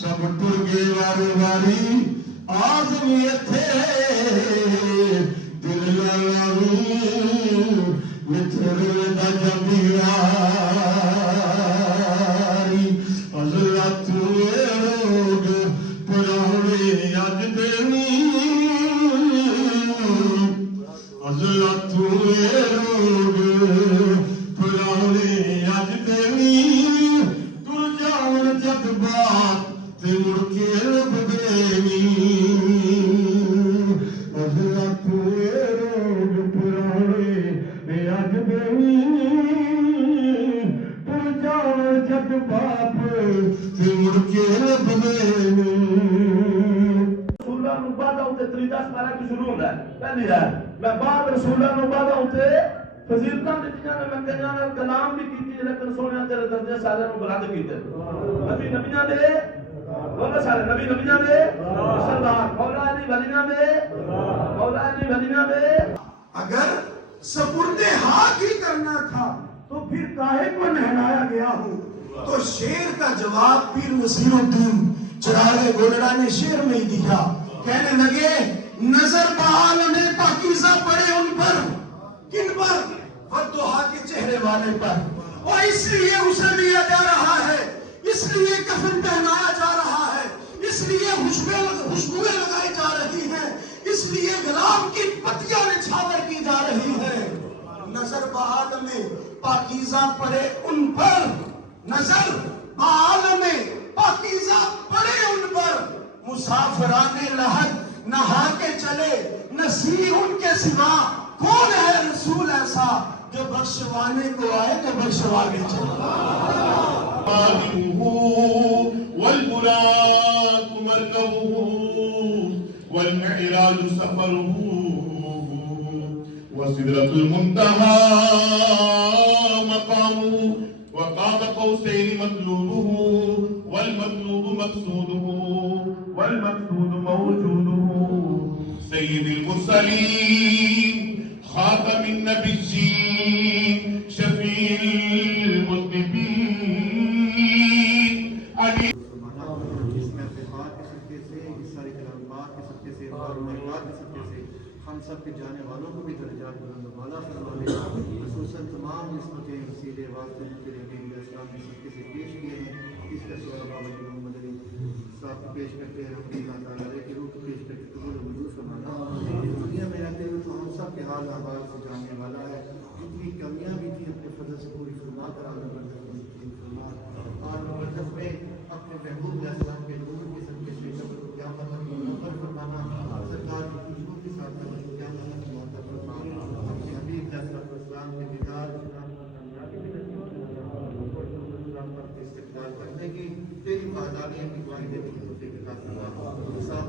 سب ٹر گئے واری واری آزمی اتھے دل لالو متھرے دا جبیاری اللہ توے روگ پرانے اج دینی اللہ توے روگ پرانے اج دینی تر جاون جد بات تے مڑ کے لب دینی اللہ توے روگ پرانے اج دینی تر جاون جد بات تے مڑ کے لب دینی رسولہ مبادہ ہوتے 30 سپارہ کی شروع ہوتا ہے پہلی ہے میں بعد رسولہ مبادہ ہوتے فضیلتاں دتیاں نے میں کہیاں نال کلام بھی کیتی لیکن سونیا تیرے درجے سارے نوں بلند کیتے نبی نبیاں دے بولو سارے نبی نبیاں دے سردار مولا علی ولیاں دے مولا علی ولیاں دے اگر سپرد ہاتھ ہی کرنا تھا تو پھر کاہے کو نہلایا گیا ہوں تو شیر کا جواب پیر وسیع الدین چراغ گولڑا نے شیر میں ہی دیا کہنے لگے نظر بعالم پاکیزہ پڑے ان پر کن پر ودوہا کے چہرے والے پر اور اس لیے اسے لیا جا رہا ہے اس لیے کفن پہنایا جا رہا ہے اس لیے خوشبوئیں لگائی جا رہی ہیں اس لیے غلام کی پتیاں نچھاور کی جا رہی ہے نظر بعالم پاکیزہ پڑے ان پر نظر بعالم پاکیزہ پڑے ان پر مسافران لحد نہا کے چلے نصیح ان کے سوا کون ہے رسول ایسا جو بخشوانے کو آئے تو بخشوانے چلے والبراق مركبه والمعراج سفره وسدرة المنتهى مقامه وقاب قوسين مطلوبه والمطلوب مقصوده والمقصود موجوده سيد المرسلين خاتم النبيين شفيع المذنبين علي اس میں اتفاق کے صدقے سے اس ساری کلامات کے صدقے سے اور مرکات کے صدقے سے ہم سب کے جانے والوں کو بھی درجات بلند و بالا فرمانے خصوصاً تمام نسبتیں وسیلے واسطے کے نبی علیہ السلام کے صدقے سے پیش کیے ہیں اس کا سورہ بابا محمد علی صاحب کو پیش کرتے ہیں ہم اللہ تعالیٰ کی روح کو پیش کرتے قبول و منظور فرمانا دنیا میں رہتے ہوئے تو ہم سب کے حال احوال سے جاننے والا ہے جتنی کمیاں بھی تھیں اپنے فضل سے پوری فرما کر آگے بڑھتے فرما اور مبارکت میں اپنے محبوب علیہ السلام کے نور کے صدقے سے قبر کو قیامت تک منور فرمانا سرکار کی خوشبو کے ساتھ قبر کو قیامت تک منور فرمانا اپنے حبیب علیہ السلام کے دیدار پر استقبال کرنے کی تیری وعدانیت کی گواہی دینے کی توفیق عطا فرما صاحب